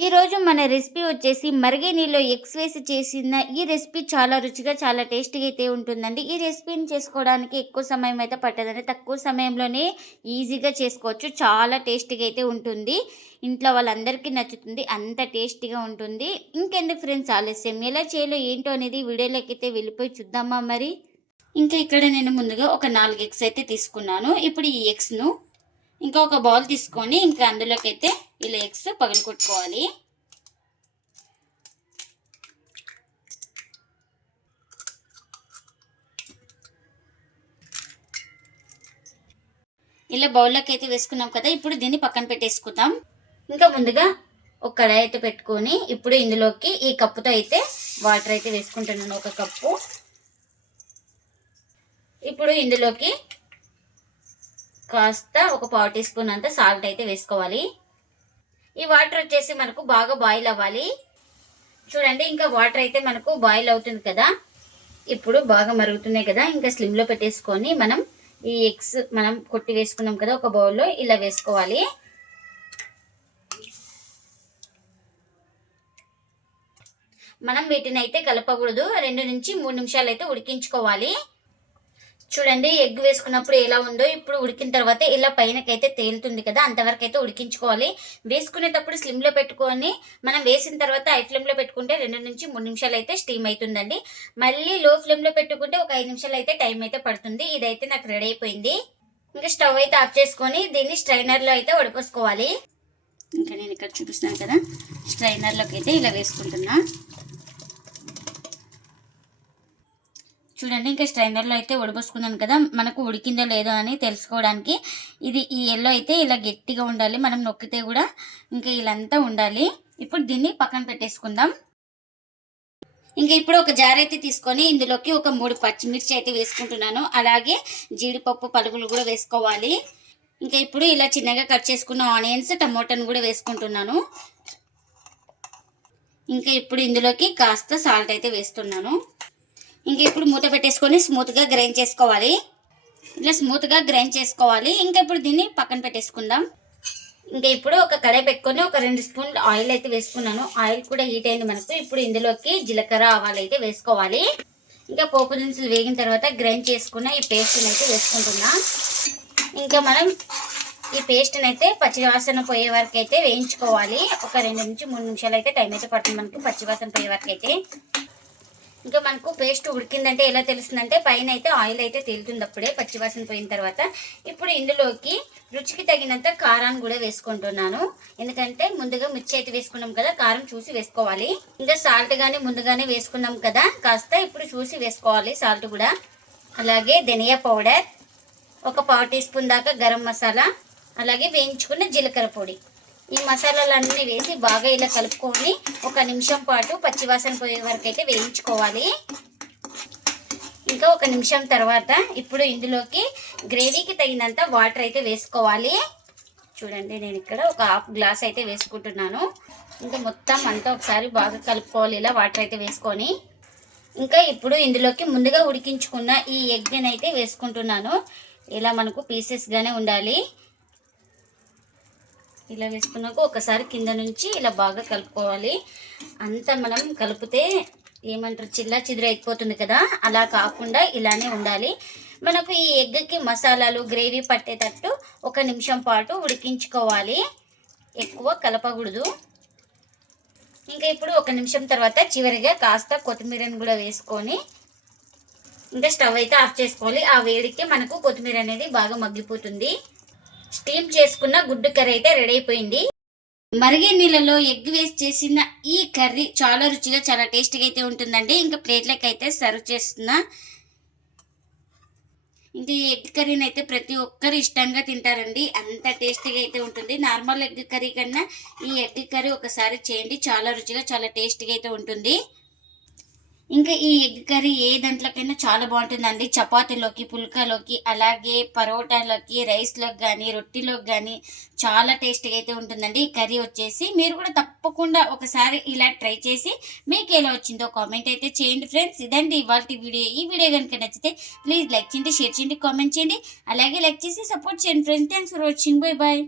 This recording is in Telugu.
ఈరోజు మన రెసిపీ వచ్చేసి మరిగే నీళ్ళలో ఎగ్స్ వేసి చేసిన ఈ రెసిపీ చాలా రుచిగా చాలా టేస్టీగా అయితే ఉంటుందండి. ఈ రెసిపీని చేసుకోవడానికి ఎక్కువ సమయం అయితే పట్టదండి. తక్కువ సమయంలోనే ఈజీగా చేసుకోవచ్చు. చాలా టేస్టీగా అయితే ఉంటుంది. ఇంట్లో వాళ్ళందరికీ నచ్చుతుంది. అంత టేస్టీగా ఉంటుంది. ఇంకెందుకు ఫ్రెండ్స్ ఆలస్యం, ఎలా చేయాలో ఏంటో అనేది వీడియోలోకి అయితే వెళ్ళిపోయి చూద్దామా మరి. ఇంకా ఇక్కడ నేను ముందుగా ఒక 4 ఎగ్స్ అయితే తీసుకున్నాను. ఇప్పుడు ఈ ఎగ్స్ను ఇంకా ఒక బౌల్ తీసుకొని ఇంకా అందులోకి అయితే ఇలా ఎగ్స్ పగలగొట్టుకోవాలి. ఇలా బౌల్లోకి అయితే వేసుకున్నాం కదా. ఇప్పుడు దీన్ని పక్కన పెట్టేసుకుందాం. ఇంకా ముందుగా ఒక కడాయి అయితే పెట్టుకొని ఇప్పుడు ఇందులోకి ఈ కప్పుతో అయితే వాటర్ అయితే వేసుకుంటున్నాను, ఒక కప్పు. ఇప్పుడు ఇందులోకి కాస్త ఒక 1/4 టీ స్పూన్ అంత సాల్ట్ అయితే వేసుకోవాలి. ఈ వాటర్ వచ్చేసి మనకు బాగా బాయిల్ అవ్వాలి. చూడండి, ఇంకా వాటర్ అయితే మనకు బాయిల్ అవుతుంది కదా. ఇప్పుడు బాగా మరుగుతున్నాయి కదా. ఇంకా స్లిమ్లో పెట్టేసుకొని మనం ఈ ఎగ్స్ మనం కొట్టి వేసుకున్నాం కదా, ఒక బౌల్లో ఇలా వేసుకోవాలి. మనం వీటిని అయితే కలపకూడదు. 2 నుంచి 3 నిమిషాలు అయితే ఉడికించుకోవాలి. చూడండి, ఎగ్ వేసుకున్నప్పుడు ఎలా ఉందో ఇప్పుడు ఉడికిన తర్వాత ఇలా పైనకైతే తేలుతుంది కదా, అంతవరకు అయితే ఉడికించుకోవాలి. వేసుకునేటప్పుడు స్లిమ్లో పెట్టుకొని మనం వేసిన తర్వాత హై ఫ్లేమ్లో పెట్టుకుంటే 2 నుంచి 3 నిమిషాలు అయితే స్టీమ్ అవుతుందండి. మళ్ళీ లో ఫ్లేమ్లో పెట్టుకుంటే ఒక 5 నిమిషాలు అయితే టైం అయితే పడుతుంది. ఇదైతే నాకు రెడీ అయిపోయింది. ఇంకా స్టవ్ అయితే ఆఫ్ చేసుకొని దీన్ని స్ట్రైనర్లో అయితే వడిపోసుకోవాలి. ఇంకా నేను ఇక్కడ చూపిస్తున్నాను కదా, స్ట్రైనర్లోకి అయితే ఇలా వేసుకుంటున్నా. చూడండి, ఇంకా స్ట్రైనర్లో అయితే ఉడబోసుకున్నాను కదా. మనకు ఉడికిందో లేదో అని తెలుసుకోవడానికి ఇది ఈ ఎల్లో అయితే ఇలా గట్టిగా ఉండాలి. మనం నొక్కితే కూడా ఇంకా ఇలాంతా ఉండాలి. ఇప్పుడు దీన్ని పక్కన పెట్టేసుకుందాం. ఇంకా ఇప్పుడు ఒక జార్ అయితే తీసుకొని ఇందులోకి ఒక 3 పచ్చిమిర్చి అయితే వేసుకుంటున్నాను. అలాగే జీడిపప్పు పలుకులు కూడా వేసుకోవాలి. ఇంకా ఇప్పుడు ఇలా చిన్నగా కట్ చేసుకున్న ఆనియన్స్, టమోటాను కూడా వేసుకుంటున్నాను. ఇంకా ఇప్పుడు ఇందులోకి కాస్త సాల్ట్ అయితే వేస్తున్నాను. ఇంకా ఇప్పుడు మూత పెట్టేసుకొని స్మూత్గా గ్రైండ్ చేసుకోవాలి. ఇలా స్మూత్గా గ్రైండ్ చేసుకోవాలి. ఇంకా ఇప్పుడు దీన్ని పక్కన పెట్టేసుకుందాం. ఇంకా ఇప్పుడు ఒక కడాయి పెట్టుకొని ఒక 2 స్పూన్లు ఆయిల్ అయితే వేసుకున్నాను. ఆయిల్ కూడా హీట్ అయింది మనకు. ఇప్పుడు ఇందులోకి జీలకర్ర, ఆవాలు అయితే వేసుకోవాలి. ఇంకా పోపు దినుసులు వేగిన తర్వాత గ్రైండ్ చేసుకున్న ఈ పేస్ట్ని అయితే వేసుకుంటున్నా. ఇంకా మనం ఈ పేస్ట్ని అయితే పచ్చివాసన పోయే వరకు అయితే వేయించుకోవాలి. ఒక 2 నుంచి 3 నిమిషాలు అయితే టైం అయితే పడుతుంది మనకు పచ్చివాసన పోయే వరకు అయితే. ఇంకా మనకు పేస్ట్ ఉడికిందంటే ఎలా తెలుస్తుందంటే పైన అయితే ఆయిల్ అయితే తేలుతుంది అప్పుడే, పచ్చివాసన పోయిన తర్వాత. ఇప్పుడు ఇందులోకి రుచికి తగినంత కారాన్ని కూడా వేసుకుంటున్నాను. ఎందుకంటే ముందుగా మిర్చి అయితే వేసుకున్నాం కదా, కారం చూసి వేసుకోవాలి. ఇంకా సాల్ట్ కానీ ముందుగానే వేసుకున్నాం కదా, కాస్త ఇప్పుడు చూసి వేసుకోవాలి సాల్ట్ కూడా. అలాగే ధనియా పౌడర్, ఒక 1/4 టీ స్పూన్ దాకా గరం మసాలా, అలాగే వేయించుకున్న జీలకర్ర పొడి. ఈ మసాలాలన్నీ వేసి బాగా ఇలా కలుపుకొని ఒక నిమిషం పాటు పచ్చివాసన పోయే వరకు అయితే వేయించుకోవాలి. ఇంకా ఒక నిమిషం తర్వాత ఇప్పుడు ఇందులోకి గ్రేవీకి తగినంత వాటర్ అయితే వేసుకోవాలి. చూడండి, నేను ఇక్కడ ఒక 1/2 గ్లాస్ అయితే వేసుకుంటున్నాను. ఇంకా మొత్తం అంతా ఒకసారి బాగా కలుపుకోవాలి ఇలా వాటర్ అయితే వేసుకొని. ఇంకా ఇప్పుడు ఇందులోకి ముందుగా ఉడికించుకున్న ఈ ఎగ్ని అయితే వేసుకుంటున్నాను. ఇలా మనకు పీసెస్గానే ఉండాలి. ఇలా వేసుకున్నాక ఒకసారి కింద నుంచి ఇలా బాగా కలుపుకోవాలి. అంతా మనం కలిపితే ఏమంటారు చిల్లా చిదురు అయిపోతుంది కదా, అలా కాకుండా ఇలానే ఉండాలి. మనకు ఈ ఎగ్కి మసాలాలు గ్రేవీ పట్టేటట్టు 1 నిమిషం పాటు ఉడికించుకోవాలి, ఎక్కువ కలపకూడదు. ఇంకా ఇప్పుడు 1 నిమిషం తర్వాత చివరిగా కాస్త కొత్తిమీరని కూడా వేసుకొని ఇంకా స్టవ్ అయితే ఆఫ్ చేసుకోవాలి. ఆ వేడికి మనకు కొత్తిమీర అనేది బాగా మగ్గిపోతుంది. స్టీమ్ చేసుకున్న గుడ్డు కర్రీ అయితే రెడీ అయిపోయింది. మరిగే నీళ్ళలో ఎగ్ వేసి చేసిన ఈ కర్రీ చాలా రుచిగా చాలా టేస్టీగా అయితే ఉంటుందండి. ఇంకా ప్లేట్లకి అయితే సర్వ్ చేస్తున్నా. ఇంకా ఈ ఎగ్ కర్రీని అయితే ప్రతి ఒక్కరు ఇష్టంగా తింటారండి, అంత టేస్టీగా అయితే ఉంటుంది. నార్మల్ ఎగ్ కర్రీ కన్నా ఈ ఎగ్ కర్రీ ఒకసారి చేయండి, చాలా రుచిగా చాలా టేస్టీగా అయితే ఉంటుంది. ఇంకా ఈ ఎగ్ కర్రీ ఏ దాంట్లోకైనా చాలా బాగుంటుందండి. చపాతీలోకి, పుల్కాలోకి, అలాగే పరోటాలోకి, రైస్లోకి కానీ రొట్టెలోకి కానీ చాలా టేస్టీగా అయితే ఉంటుందండి ఈ కర్రీ వచ్చేసి. మీరు కూడా తప్పకుండా ఒకసారి ఇలా ట్రై చేసి మీకు ఎలా వచ్చిందో కామెంట్ అయితే చేయండి ఫ్రెండ్స్. ఇదండి ఇవాల్టి వీడియో. ఈ వీడియో కనుక నచ్చితే ప్లీజ్ లైక్ చేయండి, షేర్ చేయండి, కామెంట్ చేయండి. అలాగే లైక్ చేసి సపోర్ట్ చేయండి friends. Thanks for watching. Bye bye.